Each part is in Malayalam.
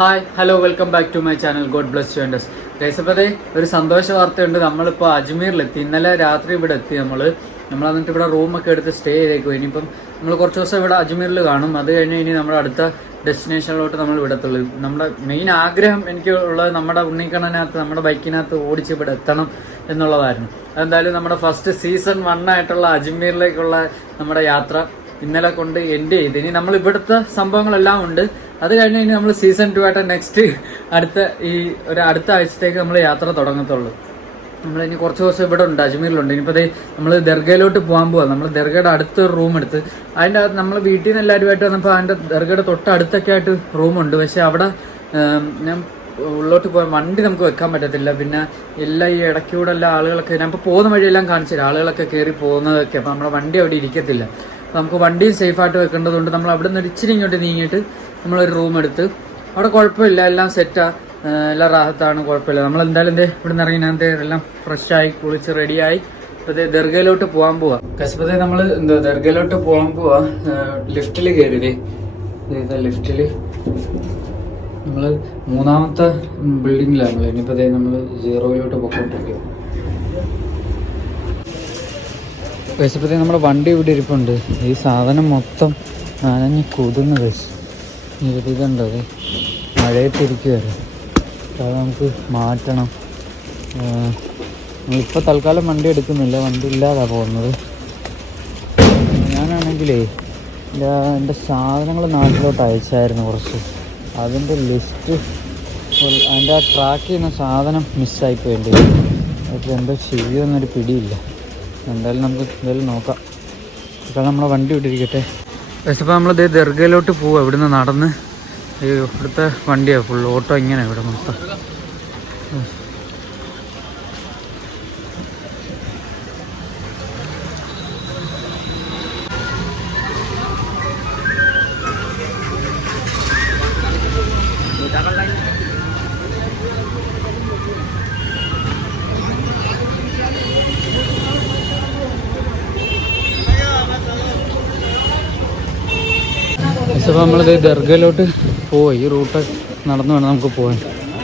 Hi hello welcome back to my channel god bless you and us. Guys, അപ്പോൾ ഒരു സന്തോഷ വാർത്തയുണ്ട്. നമ്മളിപ്പോൾ അജ്മീറിലെത്തി. ഇന്നലെ രാത്രി ഇവിടെ എത്തി. നമ്മൾ എന്നിട്ട് ഇവിടെ റൂമൊക്കെ എടുത്ത് സ്റ്റേ ചെയ്തേക്കും. ഇനിയിപ്പം നമ്മൾ കുറച്ച് ദിവസം ഇവിടെ അജ്മീറിൽ കാണും. അത് കഴിഞ്ഞ് ഇനി നമ്മുടെ അടുത്ത ഡെസ്റ്റിനേഷനിലോട്ട് നമ്മൾ വിടത്തുള്ളൂ. നമ്മുടെ മെയിൻ ആഗ്രഹം എനിക്ക് ഉള്ളത് നമ്മുടെ ഉണ്ണിക്കണ്ണനകത്ത് നമ്മുടെ ബൈക്കിനകത്ത് ഓടിച്ച് ഇവിടെ എത്തണം എന്നുള്ളതായിരുന്നു. അതെന്തായാലും നമ്മുടെ ഫസ്റ്റ് സീസൺ 1 ആയിട്ടുള്ള അജ്മീറിലേക്കുള്ള നമ്മുടെ യാത്ര ഇന്നലെ കൊണ്ട് എൻഡ് ചെയ്ത്. ഇനി നമ്മൾ ഇവിടുത്തെ സംഭവങ്ങളെല്ലാം ഉണ്ട്. അത് കഴിഞ്ഞ് ഇനി നമ്മൾ സീസൺ 2 ആയിട്ട് നെക്സ്റ്റ് അടുത്ത ആഴ്ചത്തേക്ക് നമ്മൾ യാത്ര തുടങ്ങത്തുള്ളൂ. നമ്മൾ ഇനി കുറച്ച് ദിവസം ഇവിടെ ഉണ്ട്, അജ്മീറിലുണ്ട്. ഇനിയിപ്പോൾ നമ്മൾ ദർഗയിലോട്ട് പോകാൻ പോവാം. നമ്മൾ ദർഗയുടെ അടുത്തൊരു റൂം എടുത്ത് അതിൻ്റെ അകത്ത് നമ്മൾ വീട്ടിൽ നിന്ന് എല്ലാവരുമായിട്ട് വന്നപ്പോൾ അതിൻ്റെ ദർഗയുടെ തൊട്ടടുത്തൊക്കെ ആയിട്ട് റൂമുണ്ട്. പക്ഷെ അവിടെ ഞാൻ ഉള്ളോട്ട് പോകാൻ വണ്ടി നമുക്ക് വെക്കാൻ പറ്റത്തില്ല. പിന്നെ എല്ലാ ഈ ഇടയ്ക്കൂടെ എല്ലാ ആളുകളൊക്കെ ഞാൻ ഇപ്പോൾ പോകുന്ന വഴിയെല്ലാം കാണിച്ചു തരാം. ആളുകളൊക്കെ കയറി പോകുന്നതൊക്കെ. അപ്പോൾ നമ്മുടെ വണ്ടി അവിടെ ഇരിക്കത്തില്ല. നമുക്ക് വണ്ടിയും സേഫായിട്ട് വെക്കേണ്ടതുകൊണ്ട് നമ്മൾ അവിടെ നിന്ന് ഇച്ചിരി ഇങ്ങോട്ട് നീങ്ങിയിട്ട് നമ്മളൊരു റൂം എടുത്ത് അവിടെ കുഴപ്പമില്ല, എല്ലാം സെറ്റാണ്, എല്ലാം റാഹത്താണ്, കുഴപ്പമില്ല. നമ്മൾ എന്തായാലും ഇവിടെ നിന്ന് ഇറങ്ങി ഞാൻ എല്ലാം ഫ്രഷായി കുളിച്ച് റെഡിയായി ഇപ്പോൾ ദർഗയിലോട്ട് പോകാൻ പോവാം. കശപ്പത്തെ നമ്മൾ ദർഗയിലോട്ട് പോകാൻ പോവാ. ലിഫ്റ്റിൽ കയറിയതേ ലിഫ്റ്റിൽ നമ്മൾ 3ാമത്തെ ബിൽഡിങ്ങിലാണ്. ഇനിയിപ്പോൾ നമ്മൾ 0യിലോട്ട് പോയിക്കൊണ്ടിരിക്കുക. വിശപ്പത്തെ നമ്മുടെ വണ്ടി ഇവിടെ ഇരിപ്പുണ്ട്. ഈ സാധനം മൊത്തം നനഞ്ഞ് കുതിർന്ന് ഇതുണ്ടോ, മഴയത്തിരിക്കുമായിരുന്നു. അപ്പോൾ അത് നമുക്ക് മാറ്റണം. നമ്മളിപ്പോൾ തൽക്കാലം വണ്ടി എടുക്കുന്നില്ല, വണ്ടി ഇല്ലാതാണ് പോകുന്നത്. ഞാനാണെങ്കിലേ എൻ്റെ സാധനങ്ങൾ നാട്ടിലോട്ട് അയച്ചായിരുന്നു കുറച്ച്. അതിൻ്റെ ലിസ്റ്റ് അതിൻ്റെ ആ ട്രാക്ക് ചെയ്യുന്ന സാധനം മിസ്സായിപ്പോയിട്ടുണ്ട്. അപ്പോൾ എന്താ ചെയ്യുമെന്നൊരു പിടിയില്ല. എന്തായാലും നമുക്ക് എന്തായാലും നോക്കാം. കാരണം നമ്മളെ വണ്ടി വിട്ടിരിക്കട്ടെ. പക്ഷേ ഇപ്പോൾ നമ്മൾ ദർഗയിലോട്ട് പോവുക. ഇവിടുന്ന് നടന്ന് ഇവിടുത്തെ വണ്ടിയാണ് ഫുൾ ഓട്ടോ ഇങ്ങനെ ഇവിടെ മൊത്തം. അപ്പോൾ നമ്മളിത് ദർഗയിലോട്ട് പോയി. ഈ റൂട്ട് നടന്നു വേണം നമുക്ക് പോകാൻ.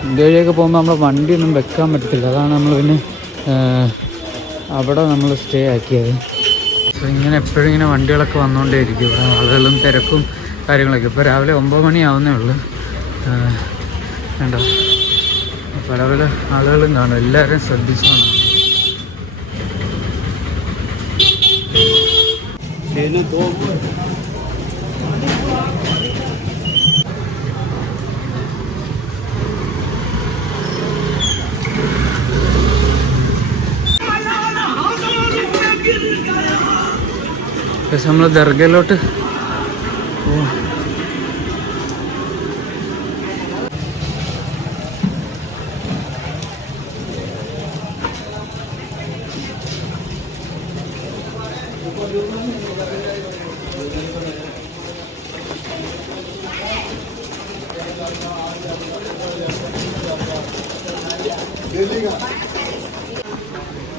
ഇന്ത്യ വഴിയൊക്കെ പോകുമ്പോൾ നമ്മളെ വണ്ടിയൊന്നും വെക്കാൻ പറ്റത്തില്ല. അതാണ് നമ്മൾ പിന്നെ അവിടെ നമ്മൾ സ്റ്റേ ആക്കിയത്. സോ ഇങ്ങനെ എപ്പോഴും ഇങ്ങനെ വണ്ടികളൊക്കെ വന്നുകൊണ്ടേ ഇരിക്കും. ഇവിടെ ആളുകളും തിരക്കും കാര്യങ്ങളൊക്കെ. ഇപ്പോൾ രാവിലെ 9 മണിയാവുന്നേ ഉള്ളൂ. വേണ്ട പല പല ആളുകളും കാണും. എല്ലാവരും ശ്രദ്ധിച്ചാണ്. പക്ഷെ നമ്മൾ ദർഗയിലോട്ട് പോവാം.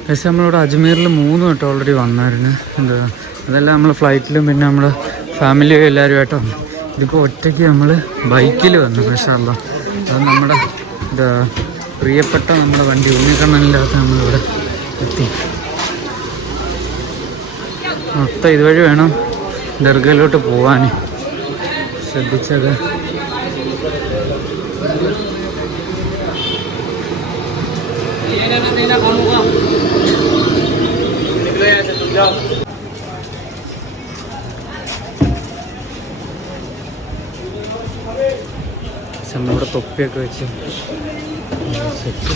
പക്ഷെ നമ്മളിവിടെ അജ്മീറിൽ 3 വട്ടം ഓൾറെഡി വന്നായിരുന്നു. അതെല്ലാം നമ്മൾ ഫ്ലൈറ്റിലും പിന്നെ നമ്മൾ ഫാമിലിയും എല്ലാവരുമായിട്ട് വന്നു. ഇതിപ്പോൾ ഒറ്റയ്ക്ക് നമ്മൾ ബൈക്കിൽ വന്നു. പക്ഷേ അത് നമ്മുടെ പ്രിയപ്പെട്ട നമ്മുടെ വണ്ടി ഉണ്ണിക്കണ്ണനില്ലാത്ത നമ്മളിവിടെ എത്തി. മൊത്തം ഇതുവഴി വേണം ദർഗയിലോട്ട് പോവാൻ. ശ്രദ്ധിച്ചത് നമ്മളിവിടെ തൊപ്പിയൊക്കെ വെച്ച് സെറ്റ്.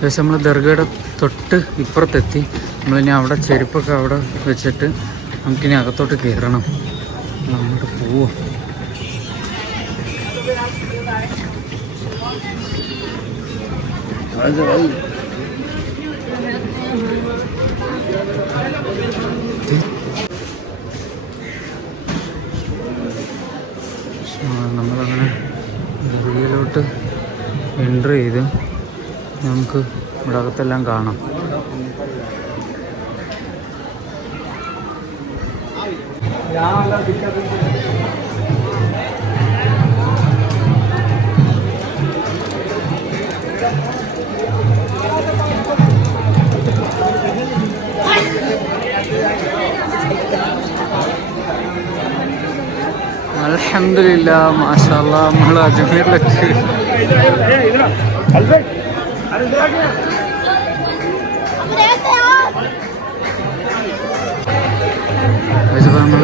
പക്ഷെ നമ്മൾ ദർഗയുടെ തൊട്ട് ഇപ്പുറത്തെത്തി. നമ്മളിനി അവിടെ ചെരുപ്പൊക്കെ അവിടെ വെച്ചിട്ട് നമുക്കിനി അകത്തോട്ട് കയറണം. അങ്ങോട്ട് പോവാം. നമ്മളങ്ങനെ റിയലോട്ട് എൻ്റർ ചെയ്ത് ഞാൻ നമുക്ക് ഇവിടെ അകത്തെല്ലാം കാണാം. അൽഹംദുലില്ലാ മാഷാഅല്ലാ നമ്മൾ അജ്മീറിലെത്തി. നമ്മൾ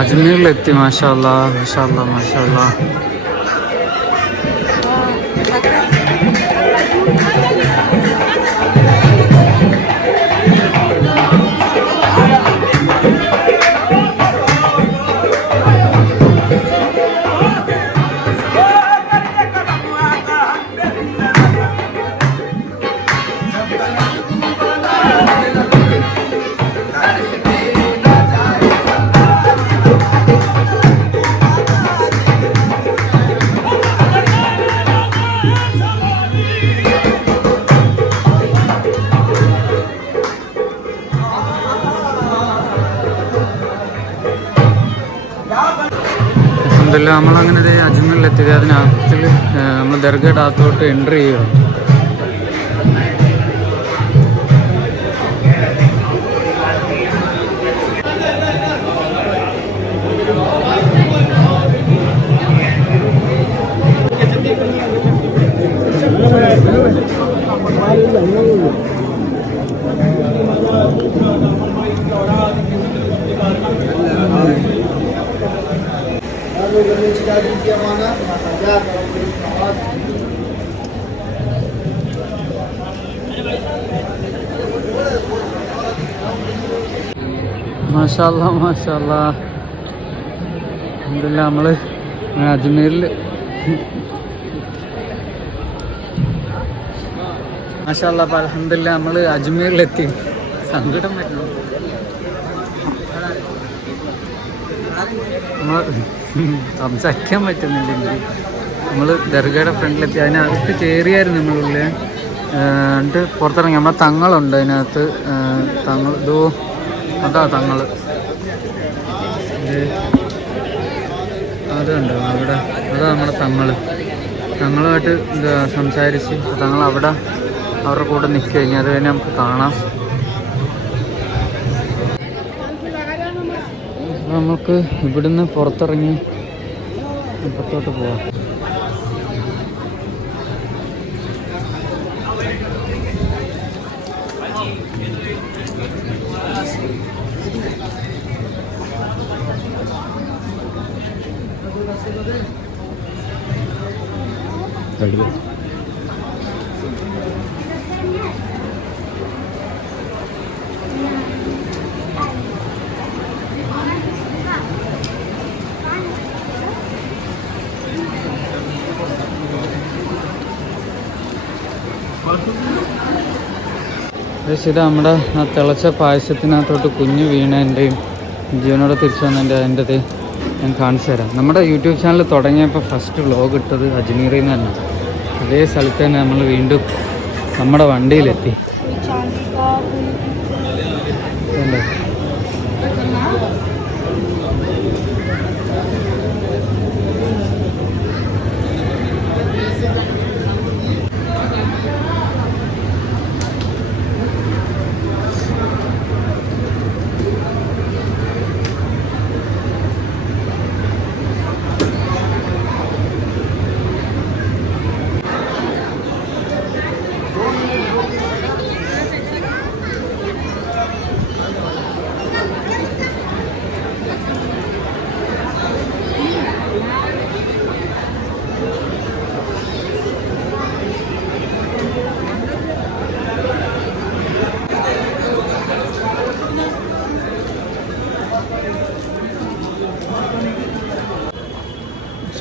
അജ്മീറിലെത്തി. മാഷാഅല്ലാ മാഷാഅല്ലാ മാഷാഅല്ലാ. നമ്മളങ്ങനെ അജ്മീറിലെത്തിയത്. അതിനകത്തിൽ നമ്മൾ ദർഗയുടെ അകത്തോട്ട് എൻട്രി ചെയ്യുക. മാഷാഅല്ലാ മാഷാഅല്ലാ. അൽഹംദുലില്ലാ നമ്മൾ അജ്മീറിൽ മാഷാഅല്ലാ. അപ്പോൾ അൽഹംദുലില്ലാ നമ്മൾ അജ്മീറിലെത്തി. സങ്കടം വരുന്നു. നമ്മൾ സംസാരിക്കാൻ പറ്റുന്നില്ലെങ്കിൽ നമ്മൾ ദർഗയുടെ ഫ്രണ്ടിലെത്തി. അതിനകത്ത് കയറിയായിരുന്നു നമ്മളുള്ളിൽ. എന്നിട്ട് പുറത്തിറങ്ങി. നമ്മളെ തങ്ങളുണ്ട് അതിനകത്ത്. തങ്ങൾ ഇതോ അതാ തങ്ങൾ. അതുണ്ടോ അവിടെ? അതാ നമ്മുടെ തങ്ങളുമായിട്ട് സംസാരിച്ച് തങ്ങൾ അവിടെ അവരുടെ കൂടെ നിൽക്കുക. കഴിഞ്ഞാൽ അത് തന്നെ നമുക്ക് കാണാം. നമുക്ക് ഇവിടുന്ന് പുറത്തിറങ്ങി പുറത്തോട്ട് പോവാം. ഇത് നമ്മുടെ ആ തിളച്ച പായസത്തിനകത്തോട്ട് കുഞ്ഞ് വീണതിൻ്റെയും ജീവനോടെ തിരിച്ചു വന്നതിൻ്റെ അതിൻ്റെത് ഞാൻ കാണിച്ചു തരാം. നമ്മുടെ യൂട്യൂബ് ചാനൽ തുടങ്ങിയപ്പോൾ ഫസ്റ്റ് വ്ലോഗ് ഇട്ടത് അജ്മീറിൽ നിന്ന് തന്നെ. അതേ സ്ഥലത്ത് തന്നെ നമ്മൾ വീണ്ടും നമ്മുടെ വണ്ടിയിലെത്തി.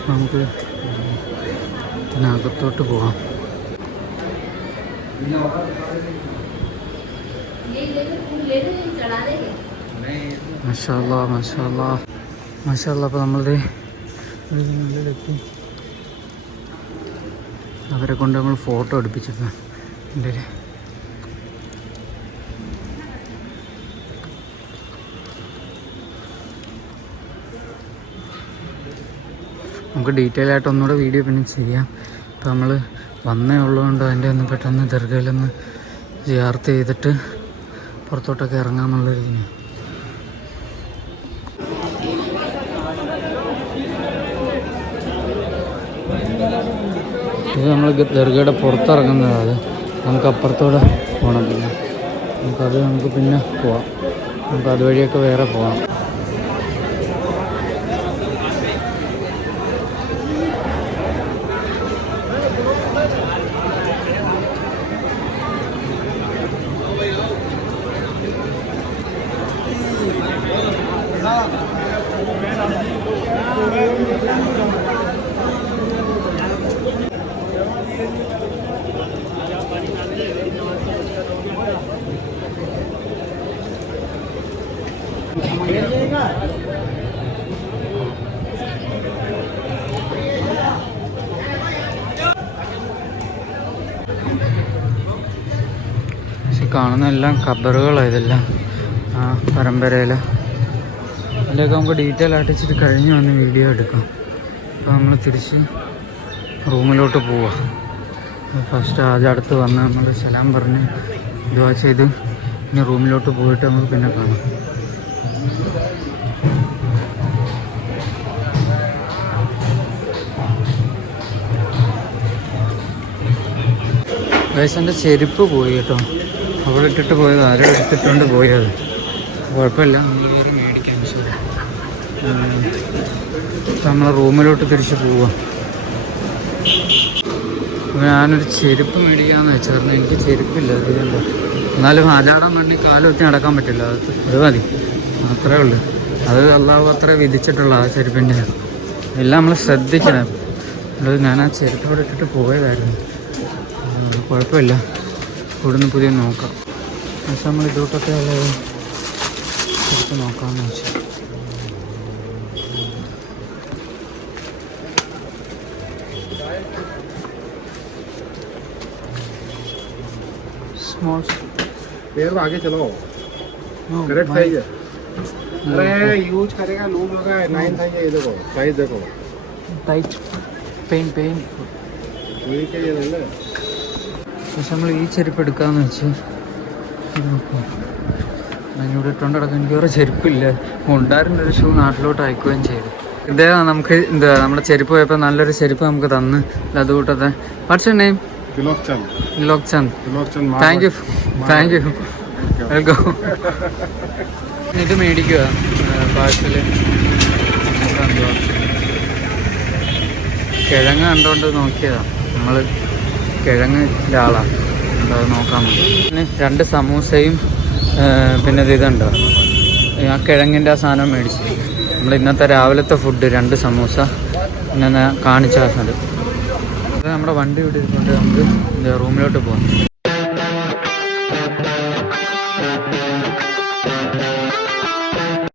നമുക്ക് ഇതിനകത്തോട്ട് പോവാം. മാഷാഅല്ലാ മാഷാഅല്ലാ മാഷാഅല്ലാ. അപ്പോൾ നമ്മളിത് ഉള്ളിലെത്തി. അവരെ കൊണ്ട് നമ്മൾ ഫോട്ടോ എടുപ്പിച്ചിട്ടാണ്. നമുക്ക് ഡീറ്റെയിൽ ആയിട്ട് ഒന്നുകൂടെ വീഡിയോ പിന്നെ ചെയ്യാം. ഇപ്പം നമ്മൾ വന്നേ ഉള്ളതുകൊണ്ട് അതിൻ്റെ ഒന്ന് പെട്ടെന്ന് ദർഗയിലൊന്ന് ജിയാർത്ത് ചെയ്തിട്ട് പുറത്തോട്ടൊക്കെ ഇറങ്ങാമെന്നുള്ള രീതിയിൽ. ഇത് നമ്മൾ ദർഗയുടെ പുറത്തിറങ്ങുന്നതാണ്. അത് നമുക്ക് അപ്പുറത്തോടെ പോകണം. പിന്നെ നമുക്ക് പിന്നെ പോവാം. നമുക്ക് അതുവഴിയൊക്കെ വേറെ പോകാം. കാണുന്ന എല്ലാം ഖബറുകളാണ് ഇതെല്ലാം. ആ പരമ്പരയിൽ അതിൻ്റെയൊക്കെ നമുക്ക് ഡീറ്റെയിൽ ആയിട്ട് ഇച്ചിരി കഴിഞ്ഞ് വന്ന് വീഡിയോ എടുക്കാം. അപ്പോൾ നമ്മൾ തിരിച്ച് റൂമിലോട്ട് പോവാം. ഫസ്റ്റ് ആദ്യം അടുത്ത് വന്ന് നമ്മൾ സലാം പറഞ്ഞ് ദുആ ചെയ്ത് ഇനി റൂമിലോട്ട് പോയിട്ട് നമുക്ക് പിന്നെ കാണാം. എൻ്റെ ചെരുപ്പ് പോയി കേട്ടോ. അവിടെ ഇട്ടിട്ട് പോയത് ആരോ എടുത്തിട്ടുണ്ട് പോയത്. കുഴപ്പമില്ല, നമ്മൾ വേറെ മേടിക്കാം. ശരി, നമ്മൾ റൂമിലോട്ട് തിരിച്ച് പോവാം. ഞാനൊരു ചെരുപ്പ് മേടിക്കാമെന്ന് വെച്ചായിരുന്നു. എനിക്ക് ചെരുപ്പില്ല, അതുകൊണ്ട്. എന്നാലും ആചാരം വേണ്ടി കാലുകുത്തി നടക്കാൻ പറ്റില്ല. അത് മതി, അത്രേ ഉള്ളൂ. അത് അള്ളാഹു അത്ര വിധിച്ചിട്ടുള്ള ആ ചെരുപ്പിൻ്റെ എല്ലാം നമ്മൾ ശ്രദ്ധിക്കണം. അത് ഞാൻ ആ ചെരുപ്പ് ഇവിടെ ഇട്ടിട്ട് പോയതായിരുന്നു. കുഴപ്പമില്ല, ഇവിടുന്ന് പുതിയ നോക്കാം. പക്ഷെ നമ്മൾ ഇതോട്ടൊക്കെ ചെരുപ്പ് നോക്കാമെന്ന് വെച്ചാൽ स्मॉल पैर आगे चलो। करेक्ट साइज है। अरे यूज करेगा लूज होगा। 9 साइज है, ये देखो साइज देखो। टाइट പെയിൻ പക്ഷെ നമ്മൾ ഈ ചെരുപ്പ് എടുക്കാമെന്ന് വെച്ച് അതിനോട് ഇട്ടുകൊണ്ട് കിടക്കാൻ എനിക്ക് വേറെ ചെരുപ്പില്ല. ഉണ്ടായിരുന്നൊരു ഷൂ നാട്ടിലോട്ട് അയക്കുകയും ചെയ്തു. ഇദ്ദേഹം നമുക്ക് എന്താ നമ്മുടെ ചെരുപ്പ് പോയപ്പോൾ നല്ലൊരു ചെരുപ്പ് നമുക്ക് തന്ന്. അതുകൂട്ടത്തെ what's your name? Gilokchand. Thank you. Welcome. ഇത് മേടിക്കുക പാഴ്സല്. കിഴങ്ങ് കണ്ടുകൊണ്ട് നോക്കിയതാണ്. നമ്മൾ കിഴങ്ങിൻ്റെ ആളാണ്, അത് നോക്കാൻ വേണ്ടി. പിന്നെ 2 സമൂസയും പിന്നെ ഇതുണ്ടോ ആ കിഴങ്ങിൻ്റെ ആ സാധനം മേടിച്ചു. നമ്മൾ ഇന്നത്തെ രാവിലത്തെ ഫുഡ് 2 സമൂസ പിന്നെ കാണിച്ച സാധനം. നമ്മുടെ വണ്ടി ഇവിടെ ഇരിക്കൊണ്ട് നമുക്ക് റൂമിലോട്ട് പോകാം.